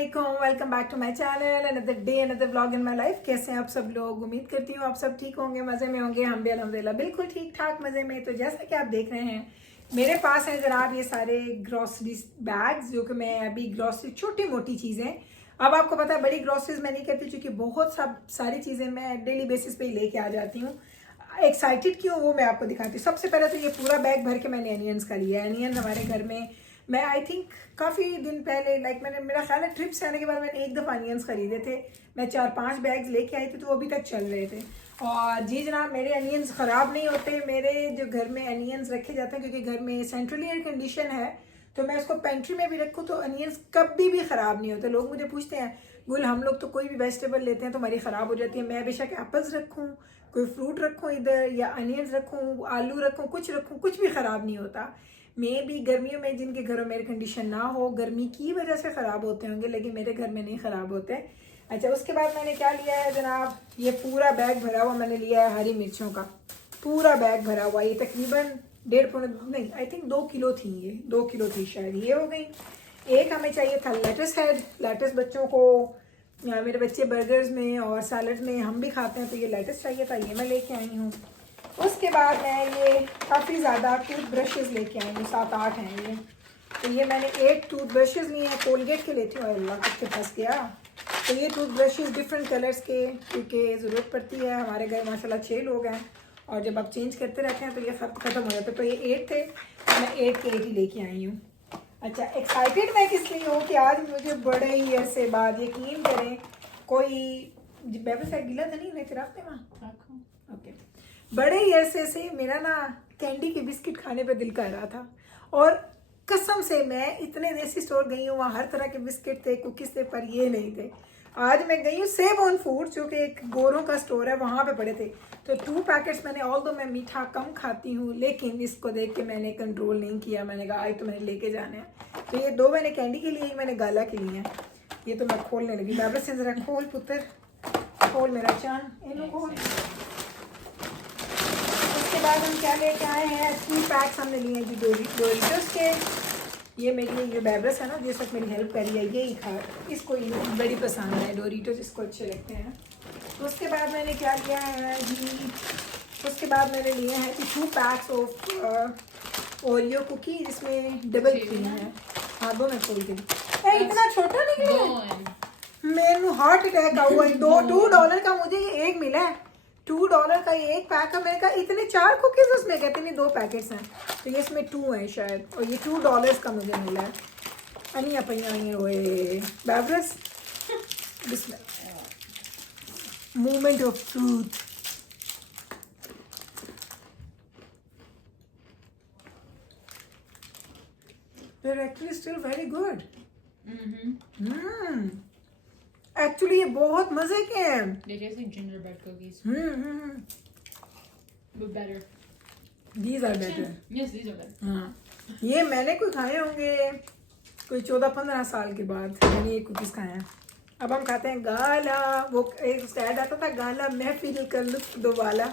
वालेकुम, welcome back to my channel. Another day another vlog in my life. कैसे हैं आप सब लोग? उम्मीद करती हूँ आप सब ठीक होंगे, मज़े में होंगे। हम भी अल्हम्दुलिल्लाह बिल्कुल ठीक ठाक मज़े में। तो जैसा कि आप देख रहे हैं मेरे पास है जनाब ये सारे ग्रॉसरी बैग्स, जो कि मैं अभी ग्रॉसरी छोटी मोटी चीज़ें, अब आपको पता है बड़ी ग्रॉसरीज मैं नहीं करती क्योंकि बहुत सारी चीज़ें मैं डेली बेसिस पे ही लेके आ जाती हूँ। एक्साइटेड क्यों वो मैं आपको दिखाती हूँ। सबसे पहले तो ये पूरा बैग भर के मैंने अनियंस का लिया है। अनियंस हमारे घर में मैं आई थिंक काफ़ी दिन पहले मैंने मेरा ख्याल है ट्रिप से आने के बाद मैंने एक दफ़ा अनियंस खरीदे थे। मैं 4-5 बैग्स लेके आई थी तो वो अभी तक चल रहे थे। और जी जनाब, मेरे अनियंस ख़राब नहीं होते। मेरे जो घर में अनियंस रखे जाते हैं, क्योंकि घर में सेंट्रल एयर कंडीशन है तो मैं उसको पेंट्री में भी रखूँ तो अनियंस कभी भी ख़राब नहीं होते। लोग मुझे पूछते हैं गुल हम लोग तो कोई भी वेजिटेबल लेते हैं तो हमारी ख़राब हो जाती है। मैं बेशक एप्पल्स रखूँ, कोई फ्रूट रखूँ इधर, या अनियंस रखूँ, आलू रखूँ, कुछ भी ख़राब नहीं होता। मे भी गर्मियों में जिनके घरों में एयर कंडीशन ना हो, गर्मी की वजह से ख़राब होते होंगे, लेकिन मेरे घर में नहीं ख़राब होते। अच्छा, उसके बाद मैंने क्या लिया है जनाब, ये पूरा बैग भरा हुआ मैंने लिया है हरी मिर्चों का। पूरा बैग भरा हुआ। ये तकरीबन 1.5 नहीं आई थिंक 2 किलो थी। ये 2 किलो थी शायद। ये हो गई। एक हमें चाहिए था लेटस हेड। लेटस बच्चों को, मेरे बच्चे बर्गर्स में और सैलड में हम भी खाते हैं तो ये लेटस चाहिए था, ये मैं लेके आई हूँ। उसके बाद मैं ये काफ़ी ज़्यादा टूथ ब्रशेज़ लेके आई हूँ, 7-8 हैं ये। तो ये मैंने 8 टूथ ब्रशेज़ लिए हैं। कोलगेट के लेती हूँ, अल्लाह किसके फंस गया। तो ये टूथ ब्रशेज़ डिफरेंट कलर्स के, क्योंकि ज़रूरत पड़ती है। हमारे घर माशाल्लाह 6 लोग हैं और जब आप चेंज करते रहते हैं तो ये ख़त्म हो जाता है। तो ये 8 थे, मैं 8 के 8 ही लेके आई हूँ। अच्छा, एक्साइटेड मैं किस लिए हूँ कि आज मुझे बड़े ही अरसे बाद, यकीन करें, कोई व्यवसाय गिला तो नहीं लेते रखते वहाँ। ओके, बड़े ही अरसे से मेरा ना कैंडी के बिस्किट खाने पे दिल कर रहा था। और कसम से मैं इतने देसी स्टोर गई हूँ, वहाँ हर तरह के बिस्किट थे, कुकीज़ थे, पर ये नहीं थे। आज मैं गई हूँ सेव ऑन फूड, जो कि एक गोरों का स्टोर है, वहाँ पे पड़े थे। तो 2 पैकेट्स मैंने, ऑल दो मैं मीठा कम खाती हूँ, लेकिन इसको देख के मैंने कंट्रोल नहीं किया। मैंने कहा आज तो मैंने लेके जाने हैं। तो ये 2 मैंने कैंडी के लिए ही, मैंने गाला के लिए हैं। ये तो मैं खोलने लगी। बाबर से ज़रा खोल पुत्र, खोल मेरा चांद, इन्हों खोल। उसके बाद हम क्या लेके आए हैं, 3 पैक्स हमने लिए हैं जी डोरिटोस के। ये मेरी जो बेबरस है ना, जिस वक्त मेरी हेल्प करी है, यही खा, इसको ये बड़ी पसंद है डोरिटोस, इसको अच्छे लगते हैं। तो उसके बाद मैंने क्या लिया है जी, उसके बाद मैंने लिए हैं जी 2 पैक्स ऑफ ओरियो कुकी, जिसमें डबल क्रीम है। हाँ, दो मैं खोल के दी। इतना छोटा निकला, मेरे हार्ट अटैक हुआ है। $2 का मुझे ये एक मिला है। $2 का ये एक पैक है। मैंने कहा इतने 4 कुकीज उसमें, कहते नहीं 2 पैकेट्स हैं, तो ये इसमें 2 हैं शायद, और ये $2 का मुझे मिला है। अनिया पैया हुए beverage, moment of truth. They're actually still very good. Actually ये बहुत मजे के हैं। They taste like gingerbread cookies. But better. These are better. Yes, these are better. हाँ, ये मैंने कोई खाए होंगे कोई 14-15 साल के बाद मैंने ये कुकीज़ खाए हैं। अब हम खाते हैं गाला। वो एक उसका ऐड आता था, गाला महफिल का लुत्फ दो वाला।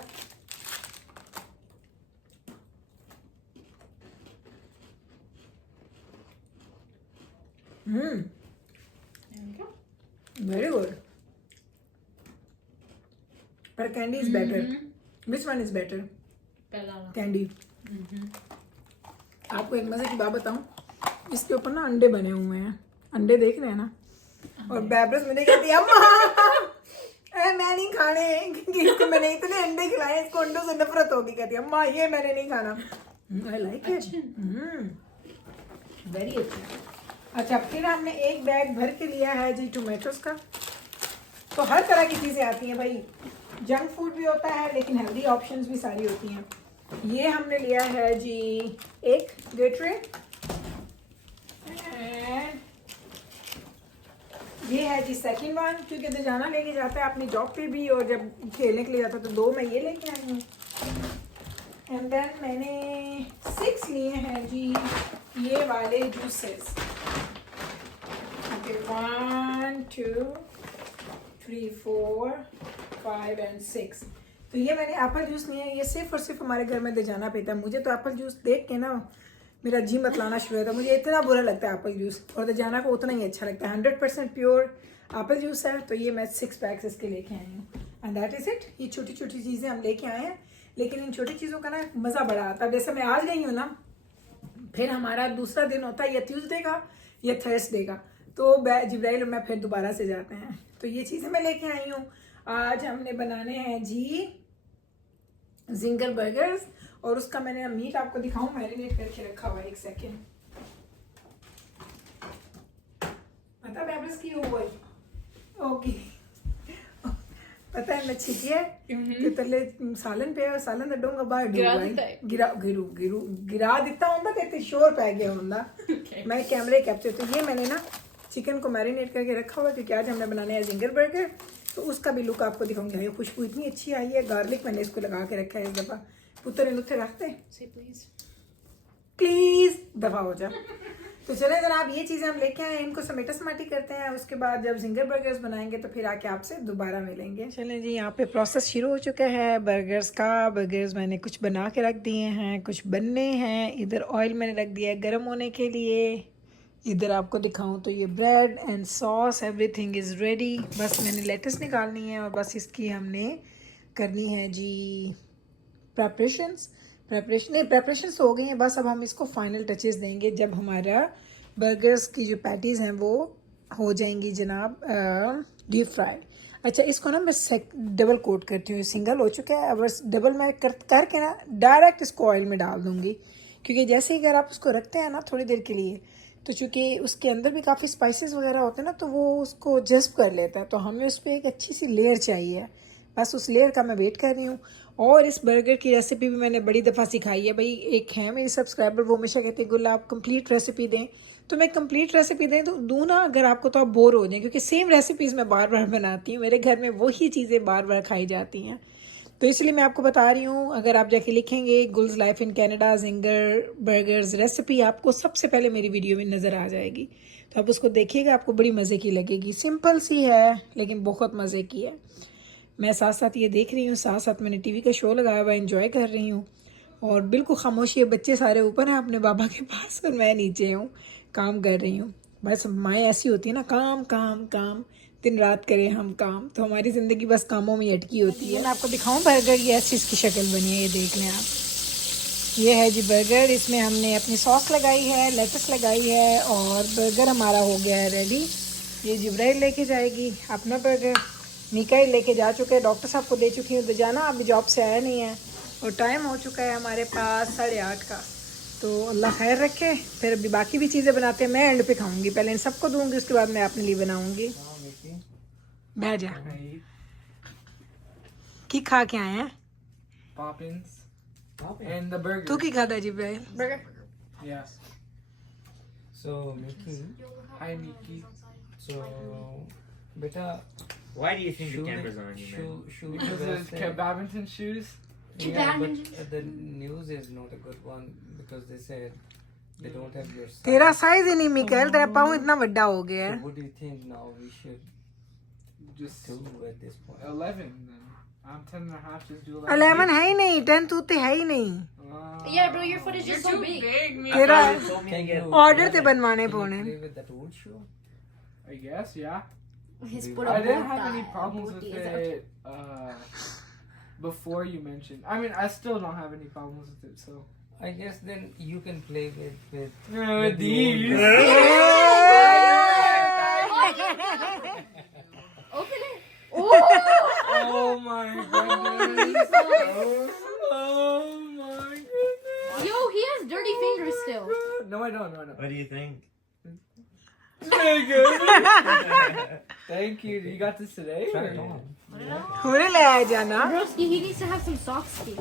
Very good. पर candy is better. Which one is better? Candy. आपको एक मजे की बात बताऊं, इसके ऊपर ना अंडे बने हुए हैं। अंडे देख रहे हैं ना, और बेबरस मुझे कहती है अम्मा मैं नहीं खाने, क्योंकि इसको मैंने इतने अंडे खिलाए, इसको अंडों से नफरत होगी। कहती है अम्मा ये मैंने नहीं खाना। आई लाइक इट, वेरी अच्छा। अच्छा, फिर हमने एक बैग भर के लिया है जी टोमेटोज का। तो हर तरह की चीज़ें आती हैं भाई, जंक फूड भी होता है लेकिन हेल्दी ऑप्शंस भी सारी होती हैं। ये हमने लिया है जी एक गेटरे, ये है जी सेकंड वन, क्योंकि दजाना लेके जाता है अपनी जॉब पे भी, और जब खेलने के लिए जाता है तो 2 मैं ये लेके आई हूँ। एंड देन मैंने 6 लिए हैं जी ये वाले जूसेस। 1 2 3 4 5 and 6। तो ये मैंने एप्पल जूस लिए हैं। ये सिर्फ और सिर्फ हमारे घर में दजाना पीता है। मुझे तो एप्पल जूस देख के ना मेरा जी मतलाना शुरू होता है। मुझे इतना बुरा लगता है एप्पल जूस, और दजाना को उतना ही अच्छा लगता है। 100% प्योर एप्पल जूस है। तो ये मैं 6 पैक्स इसके लेके आई हूँ, एंड दैट इज़ इट। ये छोटी छोटी चीज़ें हम लेके आए हैं, लेकिन इन छोटी चीज़ों का ना मज़ा बड़ा आता है। जैसे मैं आज गई हूँ ना, फिर हमारा दूसरा दिन होता है या ट्यूसडे का या थर्सडे का, तो जिब्राइल और मैं फिर दोबारा से जाते हैं। तो ये चीज़ें मैं लेके आई हूँ। आज हमने बनाने हैं जी जिंगर बर्गर्स, और उसका मैंने मीट आपको दिखाऊं, मैरिनेट करके रखा हुआ है। 1 सेकेंड, पता बेबरस की हुआ है ओके। पता है मैं छिकी है कि तले सालन पे सालन दडूंगा बाहर गिरा देता हूँ ते शोर पै गया होंदा। मैं कैमरे कैप्चर। तो ये मैंने ना चिकन को मैरिनेट करके रखा हुआ, क्योंकि आज हमने बनाने हैं जिंगर बर्गर। तो उसका भी लुक आपको दिखाऊंगी। ये खुशबू इतनी अच्छी आई है, गार्लिक मैंने इसको लगा के रखा है इस दफ़ा। पुत्र इन उत्थे रखते प्लीज दफा हो जा। तो चले जनाब, ये चीज़ें हम लेके आए हैं, इनको समेटा समाटी करते हैं। उसके बाद जब जिंगर बर्गर्स बनाएंगे तो फिर आके आपसे दोबारा मिलेंगे। चलें जी, यहाँ पे प्रोसेस शुरू हो चुका है बर्गर्स का। बर्गर्स मैंने कुछ बना के रख दिए हैं, कुछ बनने हैं। इधर ऑयल मैंने रख दिया है गर्म होने के लिए। इधर आपको दिखाऊं तो ये bread and sauce everything is ready. बस मैंने लेटस निकालनी है और बस इसकी हमने करनी है जी प्रेपरेशंस हो गई हैं। बस अब हम इसको फाइनल टचेस देंगे जब हमारा बर्गर्स की जो पैटीज़ हैं वो हो जाएंगी जनाब डीप फ्राइड। अच्छा, इसको ना मैं डबल कोट करती हूँ। सिंगल हो चुका है, अब डबल मैं करके ना डायरेक्ट इसको ऑयल में डाल दूँगी, क्योंकि जैसे ही अगर आप उसको रखते हैं ना थोड़ी देर के लिए, तो चूँकि उसके अंदर भी काफ़ी स्पाइसेस वगैरह होते हैं ना, तो वो उसको जज्ब कर लेता है। तो हमें उस पर एक अच्छी सी लेयर चाहिए। बस उस लेयर का मैं वेट कर रही हूँ। और इस बर्गर की रेसिपी भी मैंने बड़ी दफ़ा सिखाई है भाई। एक है मेरी सब्सक्राइबर, वो हमेशा कहते हैं गुल आप कंप्लीट रेसिपी दें, तो मैं कंप्लीट रेसिपी दें तो दूँ ना अगर आपको, तो आप बोर हो जाएं, क्योंकि सेम रेसिपीज़ मैं बार बार बनाती हूँ। मेरे घर में वही चीज़ें बार बार खाई जाती हैं, तो इसलिए मैं आपको बता रही हूँ। अगर आप जाके लिखेंगे गुल्स life in Canada zinger burgers recipe, आपको सबसे पहले मेरी वीडियो में नज़र आ जाएगी। तो आप उसको देखिएगा, आपको बड़ी मज़े की लगेगी। सिंपल सी है लेकिन बहुत मज़े की है। मैं साथ साथ ये देख रही हूँ, साथ साथ मैंने टीवी का शो लगाया हुआ, एंजॉय कर रही हूँ। और बिल्कुल खामोशी है, बच्चे सारे ऊपर हैं अपने बाबा के पास और मैं नीचे हूँ, काम कर रही हूँ। बस माएँ ऐसी होती है ना, काम काम काम, दिन रात करें हम काम। तो हमारी ज़िंदगी बस कामों में अटकी होती है। मैं आपको दिखाऊँ बर्गर, ये ऐसी इसकी शक्ल बनी है, ये देख लें आप। ये है जी बर्गर, इसमें हमने अपनी सॉस लगाई है, लेटस लगाई है, और बर्गर हमारा हो गया है रेडी। ये जिब्राइल लेके जाएगी अपना बर्गर, मिकाइल लेके जा चुके हैं, डॉक्टर साहब को दे चुकी हूँ। तो जाना अभी जॉब से आया नहीं है, और टाइम हो चुका है हमारे पास 8:30 का। तो अल्लाह खैर रखे। फिर अभी बाकी भी चीज़ें बनाते हैं, मैं एंड पे खाऊंगी। पहले इन सबको दूंगी, उसके बाद मैं अपने लिए बनाऊंगी। बैठ जा। की खा के आए हैं? Poppins. And the burger. तू की खाता जिब्राइल? Burger. Yes. So, Mickey, Hi, Miki. so, beta, Why do you think the shoe camera's on you, man? shoe Because it's Badminton shoes. yeah, but the news is not a good one because they said they don't have your size. तेरा size ही नहीं मिकाइल, तेरा पाँव इतना बड़ा हो गया So है। what do you think now we should Just do at this point? 11 then. I'm 10 and a half, just do 11. 11 है ही नहीं, 10 तू तो है ही नहीं। Yeah, bro, your foot is just so big. तेरा told me to Can get you order ते बनवाने can you पौने। play with that old shoe? I guess, yeah. His We- foot I up didn't both have any thighs. problems Both with thighs. it before you mentioned. I mean, I still don't have any problems with it, so. I guess then you can play with With the old these. one. Open it. Oh! Oh my goodness. Oh my goodness. Yo, he has dirty fingers still. No, I don't. No, I don't. What do you think? Nigga. Thank you. You got this today? Try or- it on. हुरे ले आया जाना। Broski, he needs to have some socks too.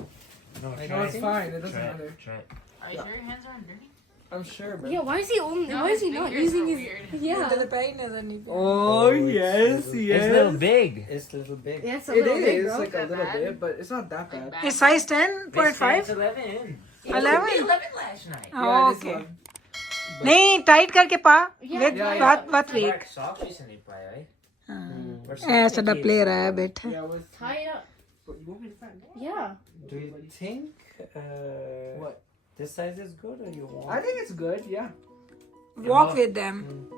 No, No, it's fine. It doesn't Try matter. it. Try it. Are you sure your hands aren't dirty? I'm sure, bro. Yeah, why is he only? why is he not using his? Yeah. तेरे पैर ही नजर नहीं पे। Oh, yes, It's a little big. It's a little big. Yeah, it's a It little big, is bro. like a little bit, but it's not that bad. ये size It's 10.5? 11. 11? 11 last night. Yeah, it is okay. one. नहीं tight करके पा Yeah, with yeah, बात बात I week. bought socks recently, probably. ऐसा दा player आया बैठा। Yeah, with. Tie it up. But you want me to find out? Yeah. Do you think What? This size is good or you want? I think it's good. Yeah. Walk with them.